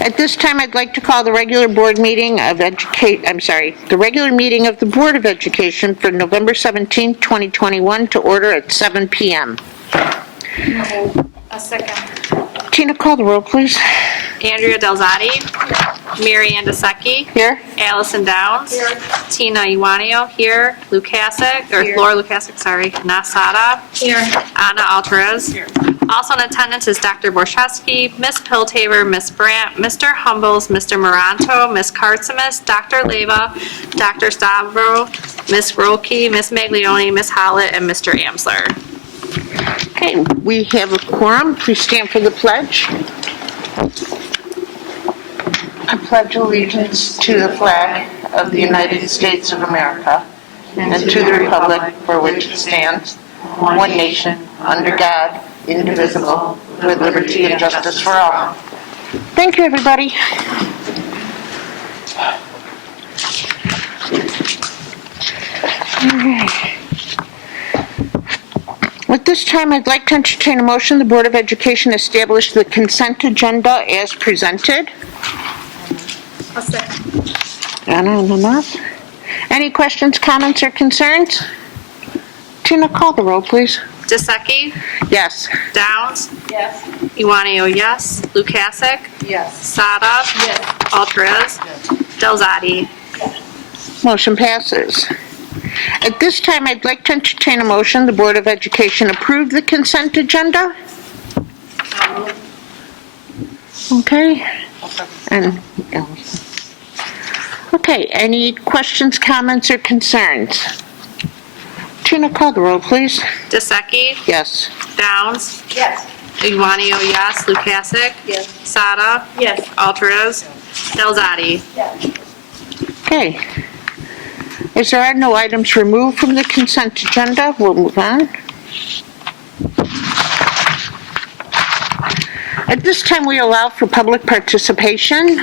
At this time, I'd like to call the regular board meeting of the regular meeting of the Board of Education for November 17, 2021 to order at 7 p.m. A second. Tina, call the roll, please. Andrea Delzati. Mary Ann DeSecchi. Here. Allison Downs. Here. Tina Iwanio here. Lukasic, or Here. Laura Lukasic, sorry. Nasada. Here. Anna Alvarez. Here. Also in attendance is Dr. Borshevsky, Ms. Piltaver, Ms. Brandt, Mr. Humbles, Mr. Moranto, Ms. Kartzimis, Dr. Leva, Dr. Stavro, Ms. Roki, Ms. Maglione, Ms. Hollett, and Mr. Amsler. Okay, we have a quorum. Please stand for the pledge. I pledge allegiance to the flag of the United States of America and to the republic for which it stands, one nation, under God, indivisible, with liberty and justice for all. Thank you, everybody. At this time, I'd like to entertain a motion the Board of Education establish the consent agenda as presented. A second. Anna and Anath. Any questions, comments, or concerns? Tina, call the roll, please. DeSecchi. Yes. Downs. Yes. Iwanio, yes. Lukasic. Yes. Sada. Yes. Alvarez. Delzati. Motion passes. At this time, I'd like to entertain a motion the Board of Education approve the consent agenda. Okay. And okay, any questions, comments, or concerns? Tina, call the roll, please. DeSecchi. Yes. Downs. Yes. Iwanio, yes. Lukasic. Yes. Sada. Yes. Alvarez. Delzati. Yes. Okay. As there are no items removed from the consent agenda, we'll move on. At this time, we allow for public participation.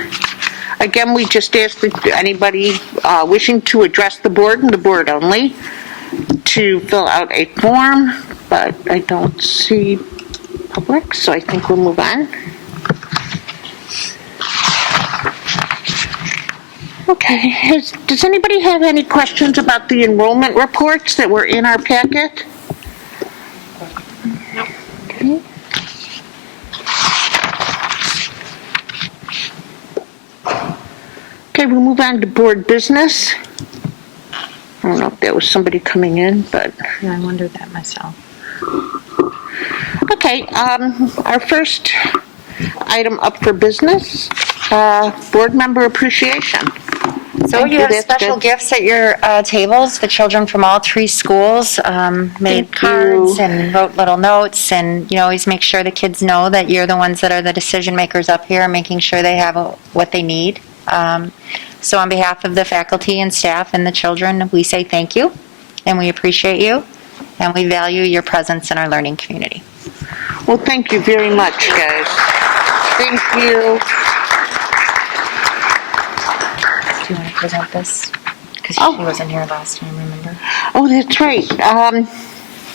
Again, we just ask that anybody wishing to address the board and the board only to fill out a form, but I don't see public, so I think we'll move on. Okay, does anybody have any questions about the enrollment reports that were in our packet? Nope. Okay. Okay, we'll move on to board business. I don't know if there was somebody coming in, but... Yeah, I wondered that myself. Okay, our first item up for business, board member appreciation. So Thank you have that's special good. gifts at your tables. The children from all 3 schools made Thank cards you. and wrote little notes, and you always make sure the kids know that you're the ones that are the decision makers up here, making sure they have what they need. So on behalf of the faculty and staff and the children, we say thank you, and we appreciate you, and we value your presence in our learning community. Well, thank you very much, guys. Thank you. Do you want to present this? Because Oh. she wasn't here last time, remember? Oh, that's right.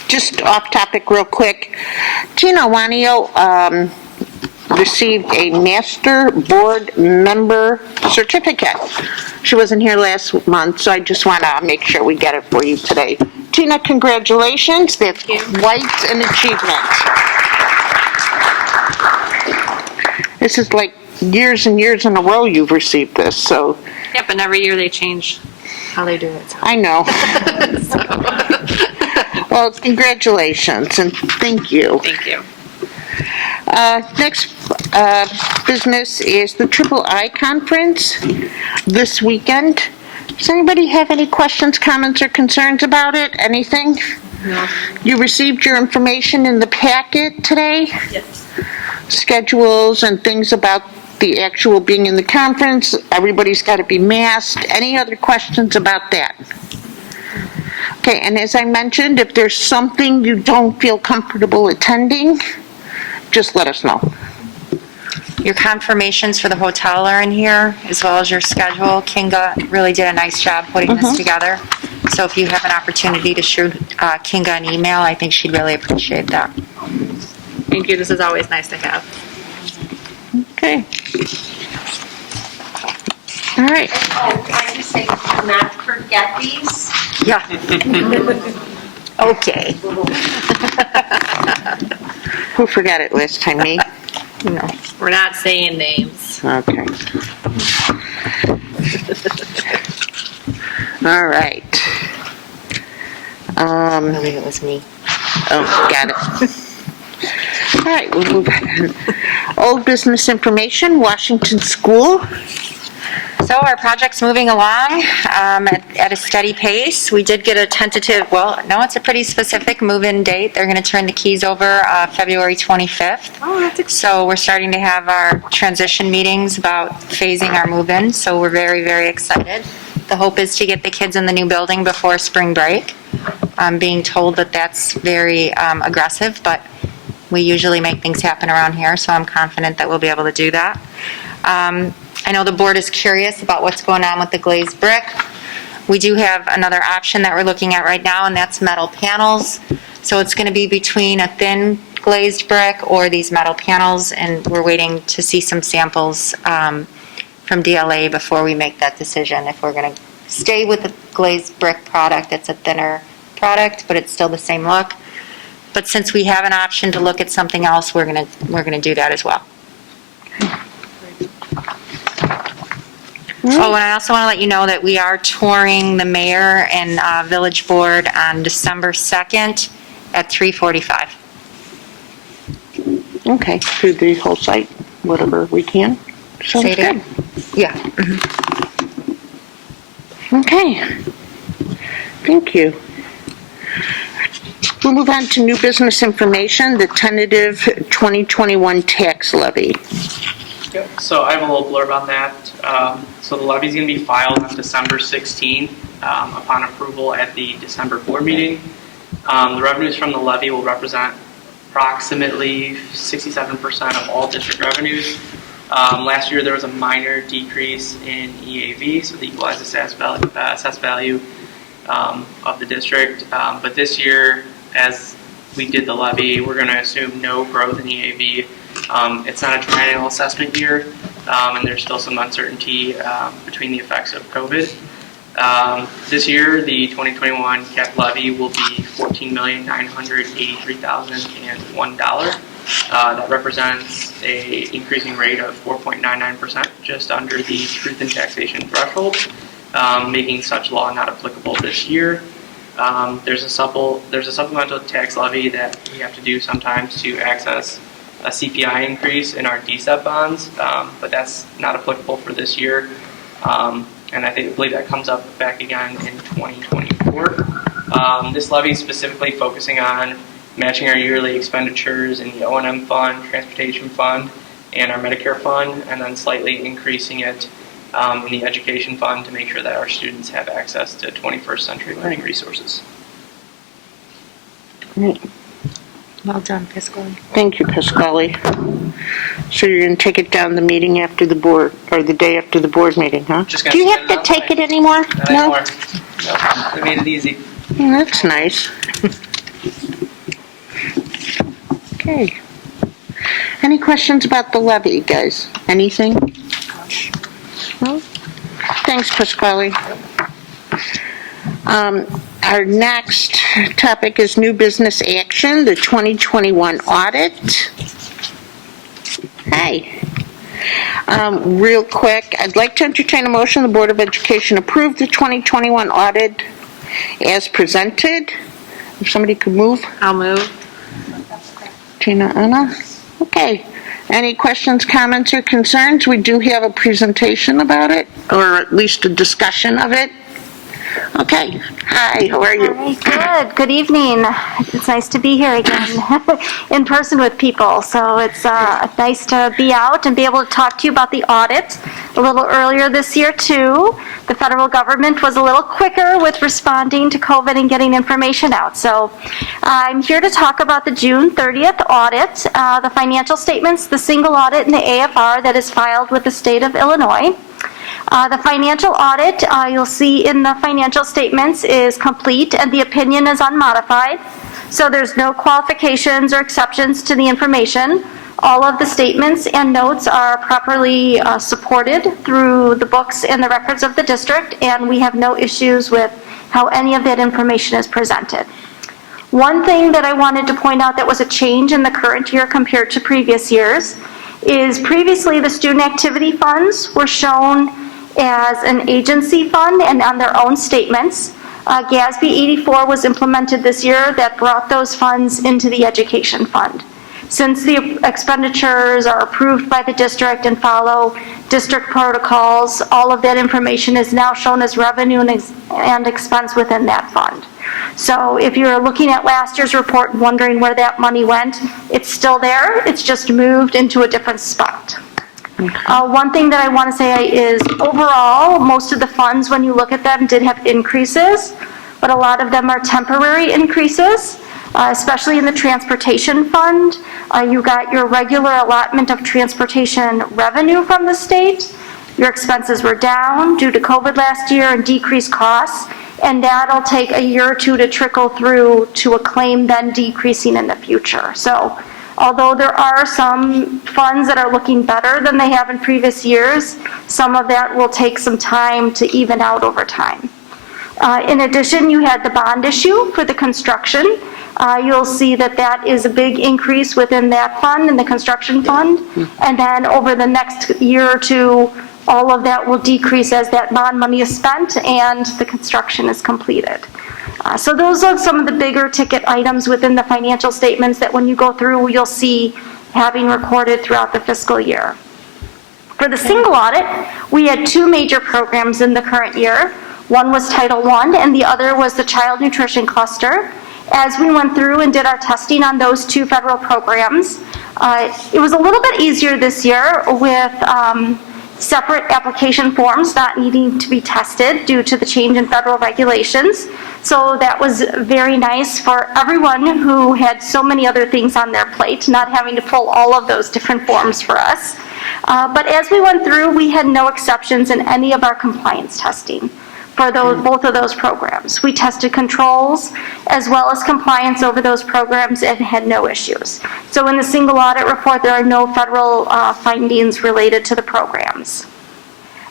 Just off topic real quick. Tina Iwanio received a Master Board Member Certificate. She wasn't here last month, so I just want to make sure we get it for you today. Tina, congratulations. That's quite an achievement. This is like years and years in a row you've received this, so Yep, and every year they change how they do it. So. I know. Well, congratulations and thank you. Thank you. Next business is the Triple I Conference this weekend. Does anybody have any questions, comments, or concerns about it? Anything? No. You received your information in the packet today? Yes. Schedules and things about the actual being in the conference. Everybody's got to be masked. Any other questions about that? Okay, and as I mentioned, if there's something you don't feel comfortable attending, just let us know. Your confirmations for the hotel are in here, as well as your schedule. Kinga really did a nice job putting this together. So if you have an opportunity to shoot Kinga an email, I think she'd really appreciate that. Thank you. This is always nice to have. Okay. All right. Oh, can I just say, do not forget these? Yeah. Okay. Who forgot it last time, me? No. We're not saying names. Okay. All right. I think it was me. Oh, got it. All right, we'll move on. Old business information, Washington School. So our project's moving along at a steady pace. We did get a tentative, well, no, it's a pretty specific move-in date. They're going to turn the keys over February 25th. Oh, that's exciting. So we're starting to have our transition meetings about phasing our move-in, so we're very, very excited. The hope is to get the kids in the new building before spring break. I'm being told that that's very aggressive, but we usually make things happen around here, so I'm confident that we'll be able to do that. I know the board is curious about what's going on with the glazed brick. We do have another option that we're looking at right now, and that's metal panels. So it's going to be between a thin glazed brick or these metal panels, and we're waiting to see some samples from DLA before we make that decision. If we're going to stay with the glazed brick product, it's a thinner product, but it's still the same look. But since we have an option to look at something else, we're going to do that as well. Oh, and I also want to let you know that we are touring the mayor and village board on December 2nd at 3:45. Okay, through the whole site, whatever we can. Sounds Say it good. again. Yeah. Okay. Thank you. We'll move on to new business information, the tentative 2021 tax levy. Yep, so I have a little blurb on that. So the levy is going to be filed on December 16th upon approval at the December board meeting. The revenues from the levy will represent approximately 67% of all district revenues. Last year there was a minor decrease in EAV, so the equalized assessed value of the district. But this year, as we did the levy, we're going to assume no growth in EAV. It's not a triennial assessment year, and there's still some uncertainty between the effects of COVID. This year, the 2021 cap levy will be $14,983,001. That represents a increasing rate of 4.99%, just under the truth in taxation threshold, making such law not applicable this year. There's a supplemental tax levy that we have to do sometimes to access a CPI increase in our DSEP bonds, but that's not applicable for this year. And I believe that comes up back again in 2024. This levy is specifically focusing on matching our yearly expenditures in the O&M fund, transportation fund, and our Medicare fund, and then slightly increasing it in the education fund to make sure that our students have access to 21st century learning resources. Great. Well done, Piscoli. Thank you, Pasquale. So you're going to take it down the meeting after the board, or the day after the board meeting, huh? Just gonna Do you set have it to up, take like- it anymore? Not No? anymore. No, they made it easy. Yeah, that's nice. Okay. Any questions about the levy, guys? Anything? No? Thanks, Pasquale. Our next topic is new business action, the 2021 audit. Hi. Real quick, I'd like to entertain a motion the Board of Education approve the 2021 audit as presented. If somebody could move. I'll move. Tina, Anna? Okay. Any questions, comments, or concerns? We do have a presentation about it, or at least a discussion of it. Okay. Hi, how are you? Hi, good. Good evening. It's nice to be here again in person with people. So it's nice to be out and be able to talk to you about the audit. A little earlier this year, too, the federal government was a little quicker with responding to COVID and getting information out. So I'm here to talk about the June 30th audit, the financial statements, the single audit, and the AFR that is filed with the state of Illinois. The financial audit, you'll see in the financial statements, is complete and the opinion is unmodified. So there's no qualifications or exceptions to the information. All of the statements and notes are properly supported through the books and the records of the district, and we have no issues with how any of that information is presented. One thing that I wanted to point out that was a change in the current year compared to previous years is previously the student activity funds were shown as an agency fund and on their own statements. GASB 84 was implemented this year that brought those funds into the education fund. Since the expenditures are approved by the district and follow district protocols, all of that information is now shown as revenue and expense within that fund. So if you're looking at last year's report and wondering where that money went, it's still there, it's just moved into a different spot. One thing that I want to say is overall, most of the funds, when you look at them, did have increases, but a lot of them are temporary increases. Especially in the transportation fund. You got your regular allotment of transportation revenue from the state. Your expenses were down due to COVID last year and decreased costs, and that'll take a year or two to trickle through to a claim then decreasing in the future. So although there are some funds that are looking better than they have in previous years, some of that will take some time to even out over time. In addition, you had the bond issue for the construction. You'll see that that is a big increase within that fund, in the construction fund. And then over the next year or two, all of that will decrease as that bond money is spent and the construction is completed. So those are some of the bigger ticket items within the financial statements that when you go through, you'll see having recorded throughout the fiscal year. For the single audit, we had two major programs in the current year. One was Title I and the other was the Child Nutrition Cluster. As we went through and did our testing on those two federal programs, it was a little bit easier this year with separate application forms not needing to be tested due to the change in federal regulations. So that was very nice for everyone who had so many other things on their plate, not having to pull all of those different forms for us. But as we went through, we had no exceptions in any of our compliance testing for both of those programs. We tested controls as well as compliance over those programs and had no issues. So in the single audit report, there are no federal findings related to the programs.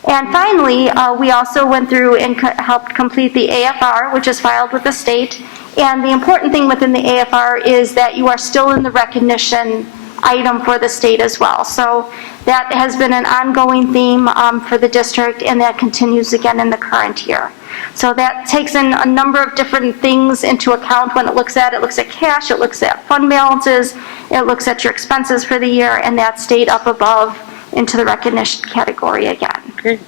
And finally, we also went through and helped complete the AFR, which is filed with the state. And the important thing within the AFR is that you are still in the recognition item for the state as well. So that has been an ongoing theme for the district, and that continues again in the current year. So that takes in a number of different things into account when it looks at cash, it looks at fund balances, it looks at your expenses for the year, and that stayed up above into the recognition category again. Good.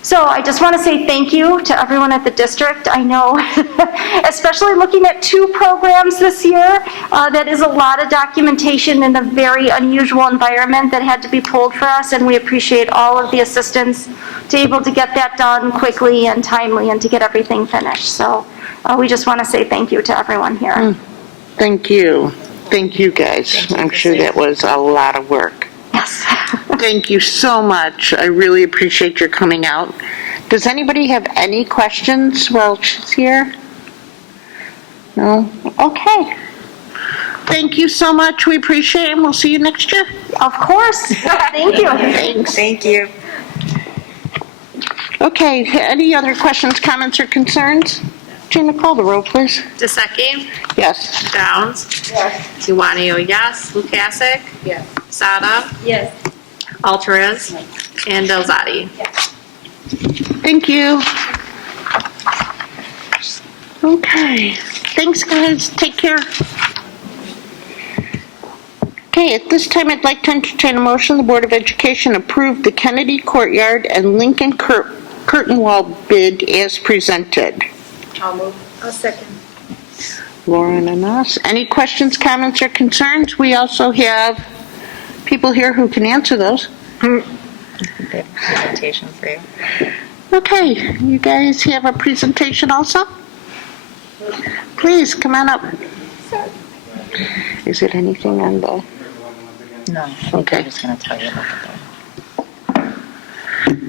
So I just want to say thank you to everyone at the district. I know, especially looking at two programs this year, that is a lot of documentation in a very unusual environment that had to be pulled for us, and we appreciate all of the assistance to be able to get that done quickly and timely and to get everything finished. So we just want to say thank you to everyone here. Thank you. Thank you, guys. I'm sure that was a lot of work. Yes. Thank you so much. I really appreciate your coming out. Does anybody have any questions while she's here? No? Okay. Thank you so much. We appreciate it, and we'll see you next year. Of course. Thank you. Thanks. Thank you. Okay, any other questions, comments, or concerns? Gina, call the roll, please. DeSecchi? Yes. Downs? Yes. Iwanio, yes. Lukasik? Yes. Sada? Yes. Alvarez? And Delzadi? Thank you. Okay, thanks, guys. Take care. Okay, at this time, I'd like to entertain a motion. The Board of Education approve the Kennedy Courtyard and Lincoln Curtain Wall bid as presented. I'll move. I'll second. Lauren and us. Any questions, comments, or concerns? We also have people here who can answer those. They have a presentation for you. Okay, you guys have a presentation also? Please, come on up. Is it anything on the... No, I think Okay. I'm just going to tell you about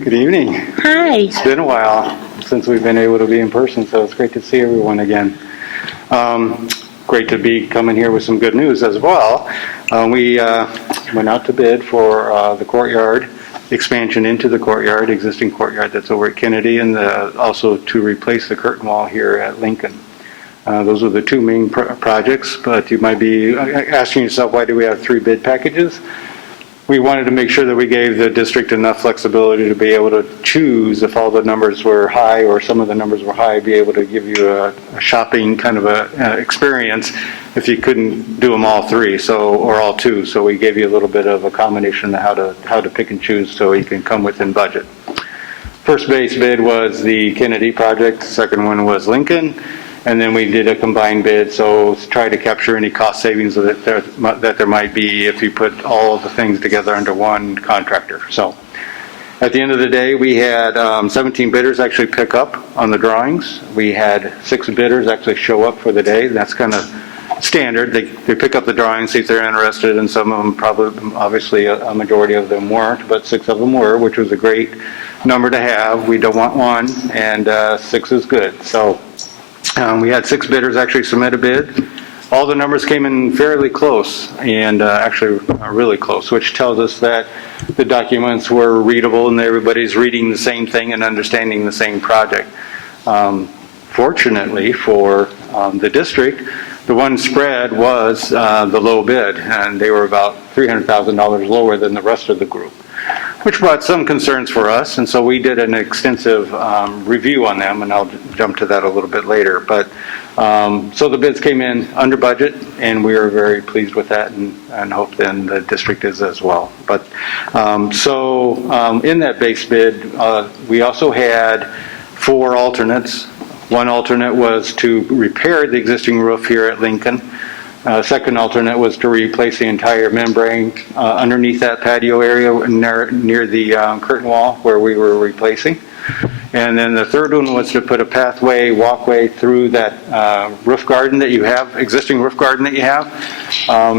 Good evening. Hi. It's been a while since we've been able to be in person, so it's great to see everyone again. great to be coming here with some good news as well. We went out to bid for the courtyard, expansion into the courtyard, existing courtyard that's over at Kennedy, and also to replace the curtain wall here at Lincoln. Those are the two main projects, but you might be asking yourself, why do we have 3 bid packages? We wanted to make sure that we gave the district enough flexibility to be able to choose if all the numbers were high or some of the numbers were high, be able to give you a shopping kind of a experience if you couldn't do them all 3, or all 2. So we gave you a little bit of a combination of how to pick and choose so you can come within budget. First base bid was the Kennedy project. Second one was Lincoln. And then we did a combined bid, so try to capture any cost savings that there might be if you put all of the things together under one contractor. So at the end of the day, we had 17 bidders actually pick up on the drawings. We had 6 bidders actually show up for the day. That's kind of standard. They pick up the drawings, see if they're interested, and some of them probably, obviously a majority of them weren't, but 6 of them were, which was a great number to have. We don't want 1, and 6 is good. So we had 6 bidders actually submit a bid. All the numbers came in fairly close, and actually really close, which tells us that the documents were readable and everybody's reading the same thing and understanding the same project. Fortunately for the district, the one spread was the low bid, and they were about $300,000 lower than the rest of the group, which brought some concerns for us, and so we did an extensive review on them, and I'll jump to that a little bit later. But so the bids came in under budget, and we are very pleased with that, and hope then the district is as well. But in that base bid, we also had 4 alternates. One alternate was to repair the existing roof here at Lincoln. Second alternate was to replace the entire membrane underneath that patio area near the curtain wall where we were replacing. And then the third one was to put a walkway through that roof garden that you have, existing roof garden that you have.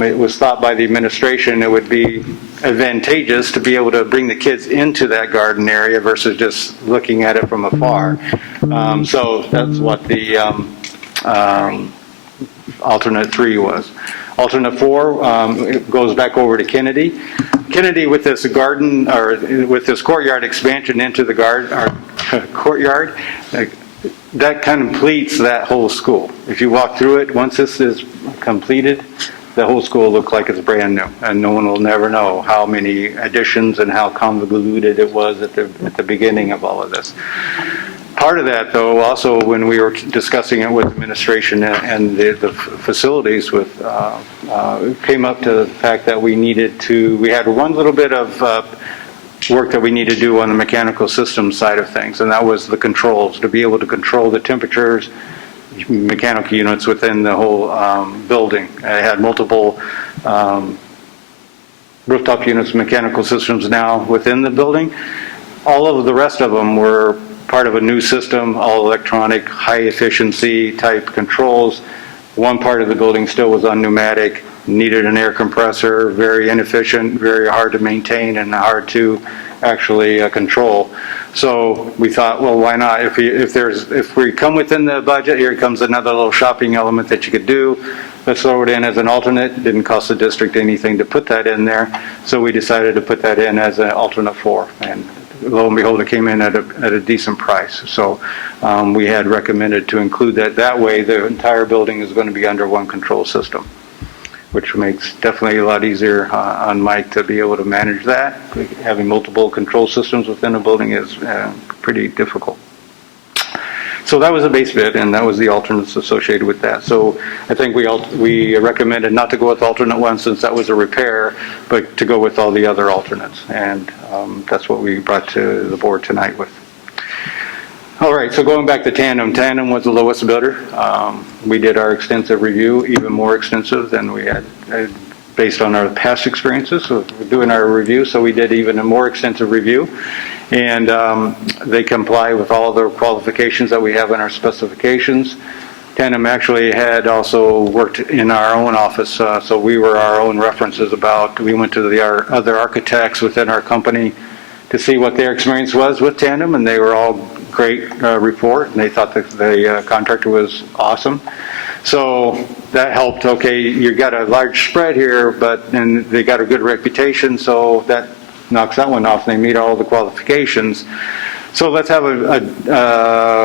It was thought by the administration it would be advantageous to be able to bring the kids into that garden area versus just looking at it from afar. So that's what the alternate 3 was. Alternate 4 goes back over to Kennedy. Kennedy, with this garden, or with this courtyard expansion into the courtyard, that completes that whole school. If you walk through it, once this is completed, the whole school will look like it's brand new, and no one will never know how many additions and how convoluted it was at the beginning of all of this. Part of that, though, also when we were discussing it with administration and the facilities, came up to the fact that we had one little bit of work that we need to do on the mechanical system side of things, and that was the controls, to be able to control the temperatures, mechanical units within the whole building. I had multiple rooftop units, mechanical systems now within the building. All of the rest of them were part of a new system, all electronic, high efficiency type controls. One part of the building still was on pneumatic, needed an air compressor, very inefficient, very hard to maintain, and hard to actually control. So we thought, well, why not? If we come within the budget, here comes another little shopping element that you could do. Let's throw it in as an alternate. It didn't cost the district anything to put that in there, so we decided to put that in as an alternate 4. And lo and behold, it came in at a decent price. So we had recommended to include that. That way, the entire building is going to be under one control system, which makes definitely a lot easier on Mike to be able to manage that. Having multiple control systems within a building is pretty difficult. So that was a base bid, and that was the alternates associated with that. So I think we recommended not to go with alternate 1 since that was a repair, but to go with all the other alternates. And that's what we brought to the board tonight with. All right, so going back to Tandem. Tandem was the lowest bidder. We did our extensive review, even more extensive than we had based on our past experiences. So we're doing our review, so we did even a more extensive review. And they comply with all the qualifications that we have in our specifications. Tandem actually had also worked in our own office, so we were our own references we went to our other architects within our company to see what their experience was with Tandem, and they were all great report, and they thought that the contractor was awesome. So that helped. Okay, you got a large spread here, and they got a good reputation, so that knocks that one off. They meet all the qualifications. So let's have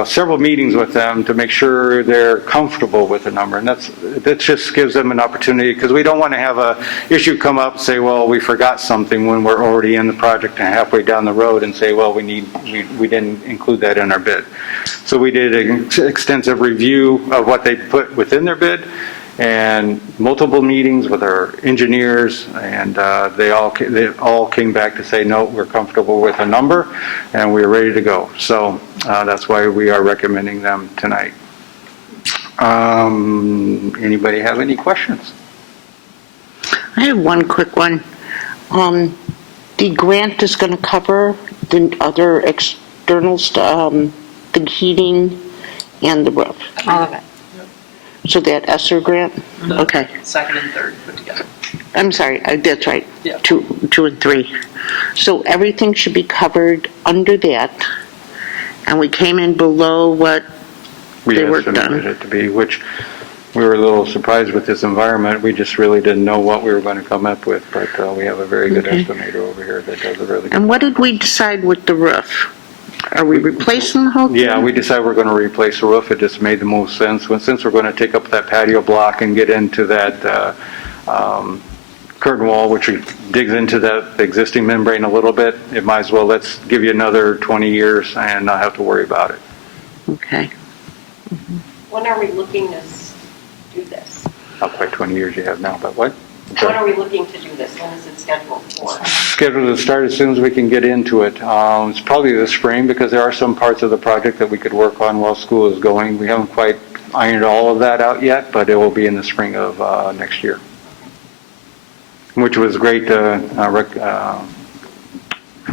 several meetings with them to make sure they're comfortable with the number, and that just gives them an opportunity, because we don't want to have a issue come up and say, well, we forgot something when we're already in the project and halfway down the road, and say, well, we didn't include that in our bid. So we did an extensive review of what they put within their bid, and multiple meetings with our engineers, and they all came back to say, no, we're comfortable with a number, and we're ready to go. So that's why we are recommending them tonight. Anybody have any questions? I have one quick one. The grant is going to cover the other external stuff, the heating and the roof. All of it. So that ESSER grant? Okay. Second and third put together. I'm sorry, that's right. Yeah. Two and three. So everything should be covered under that, and we came in below what We they were estimated done. it to be, which we were a little surprised with this environment. We just really didn't know what we were going to come up with, but we have a very good estimator over here that does a really good job. And what did we decide with the roof? Are we replacing the whole thing? Yeah, we decided we're going to replace the roof. It just made the most sense. Since we're going to take up that patio block and get into that curtain wall, which digs into the existing membrane a little bit, it might as well, let's give you another 20 years and not have to worry about it. Okay. When are we looking to do this? Not quite 20 years you have now, but what? When are we looking to do this? When is it scheduled for? Scheduled to start as soon as we can get into it. It's probably this spring, because there are some parts of the project that we could work on while school is going. We haven't quite ironed all of that out yet, but it will be in the spring of next year. Which was great for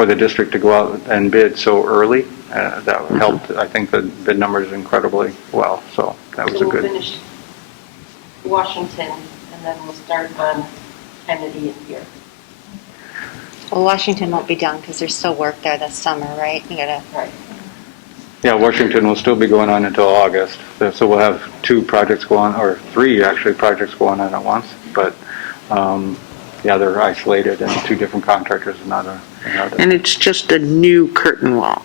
the district to go out and bid so early. That helped, I think, the bid numbers incredibly well. So that was So a we'll good. finish Washington, and then we'll start on Kennedy and here. Well, Washington won't be done because there's still work there this summer, right? You gotta. Right. Yeah, Washington will still be going on until August. So we'll have two projects going, or three actually projects going on at once. But yeah, they're isolated, and two different contractors, another. And it's just a new curtain wall.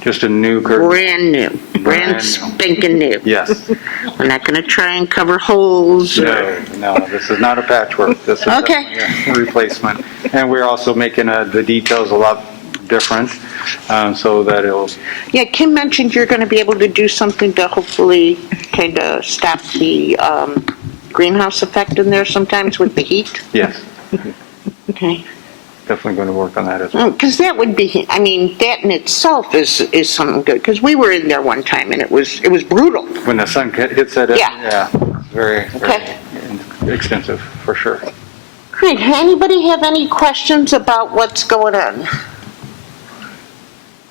Just a new curtain. Brand new. Brand Brand new. spanking new. Yes. We're not going to try and cover holes. No, this is not a patchwork. This is Okay. definitely a replacement. And we're also making the details a lot different, so that it'll. Yeah, Kim mentioned you're going to be able to do something to hopefully kind of stop the greenhouse effect in there sometimes with the heat. Yes, Okay. definitely going to work on that as well. Because that would be, I mean, that in itself is something good. Because we were in there one time and it was brutal. When the sun hits it, Yeah. it's very, Okay. very extensive, for sure. Great. Anybody have any questions about what's going on?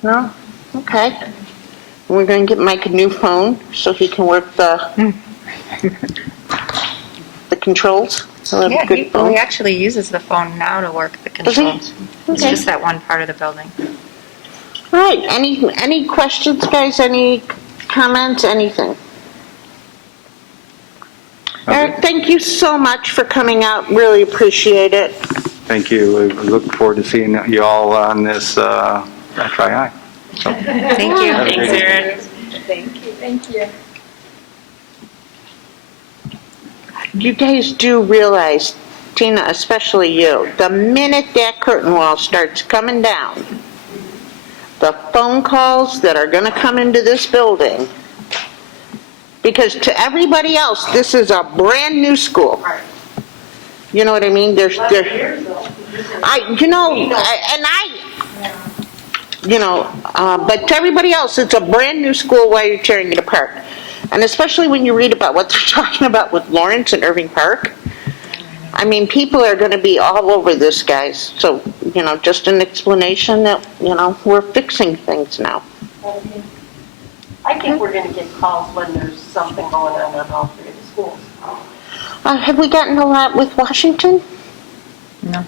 No? Okay. We're going to get Mike a new phone so he can work the controls. He'll have a Yeah, good he phone. actually uses the phone now to work the Does he? controls. It's Okay. just that one part of the building. All right. Any questions, guys? Any comments? Anything? Eric, thank you so much for coming out. Really appreciate it. Thank you. We look forward to seeing you all on this FII. So, Thank you. Have a great Thanks, day. Erin. Thank you. You guys do realize, Tina, especially you, the minute that curtain wall starts coming down, the phone calls that are going to come into this building, because to everybody else, this is a brand new school. Right. You know what I mean? Years though. But to everybody else, it's a brand new school while you're tearing it apart. And especially when you read about what they're talking about with Lawrence and Irving Park. I mean, people are going to be all over this, guys. So, just an explanation that, we're fixing things now. I think we're gonna get calls when there's something going on all three of the schools. Have we gotten a lot with Washington? No.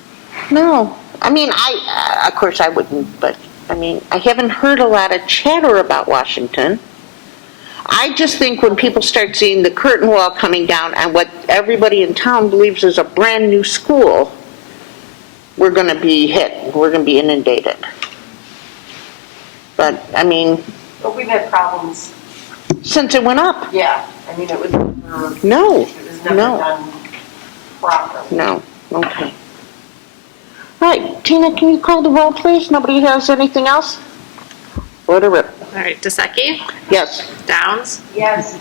No. I mean, of course I wouldn't, but, I haven't heard a lot of chatter about Washington. I just think when people start seeing the curtain wall coming down and what everybody in town believes is a brand-new school, we're going to be hit, we're going to be inundated. But, I mean, But we've had problems, since it went up, yeah. I mean, it was never, no, it was never no, done properly. no, okay. All right, Tina, can you call the roll, please? Nobody has anything else? Order it. All right, DeSecchi? Yes. Downs? Yes.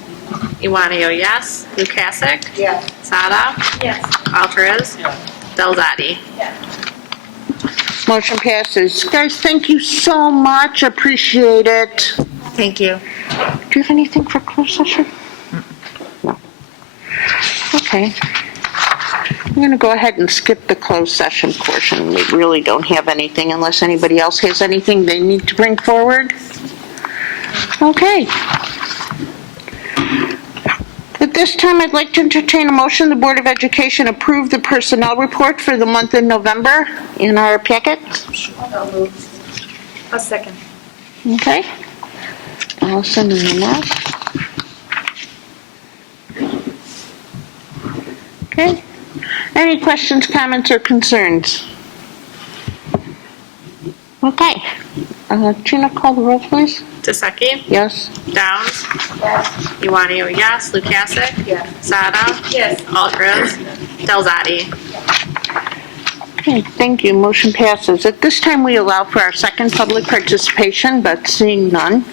Iwanio, yes. Lukasik? Yes. Sada? Yes. Alvarez? Delzadi? Motion passes. Guys, thank you so much. Appreciate it. Thank you. Do you have anything for closed session? No. Okay. I'm going to go ahead and skip the closed session portion. We really don't have anything unless anybody else has anything they need to bring forward. Okay. At this time, I'd like to entertain a motion. The Board of Education approve the personnel report for the month of November in our packet. A second. Okay. Allison and Annette. Okay. Any questions, comments, or concerns? Okay. Gina, call the roll, please. DeSecchi? Yes? Downs? Iwanio, yes. Lukasik? Yes. Sada? Yes. Alvarez? Delzadi? Okay, thank you. Motion passes. At this time, we allow for our second public participation, but seeing none,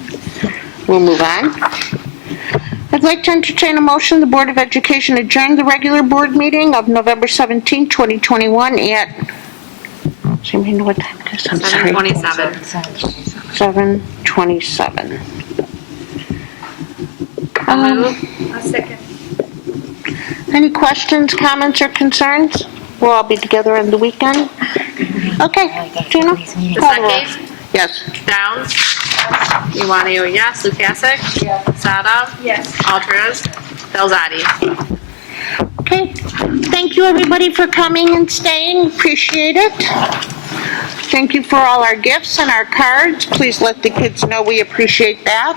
we'll move on. I'd like to entertain a motion. The Board of Education adjourn the regular board meeting of November 17, 2021 at, do you know what time it is? I'm sorry. 7:27. 7:27. I'll move. A second. Any questions, comments, or concerns? We'll all be together on the weekend. Okay, Gina? call the roll. DeSecchi? Yes. Downs? Iwanio, yes. Lukasik? Yes. Sada? Yes. Alvarez? Delzadi? Okay, thank you, everybody, for coming and staying. Appreciate it. Thank you for all our gifts and our cards. Please let the kids know we appreciate that.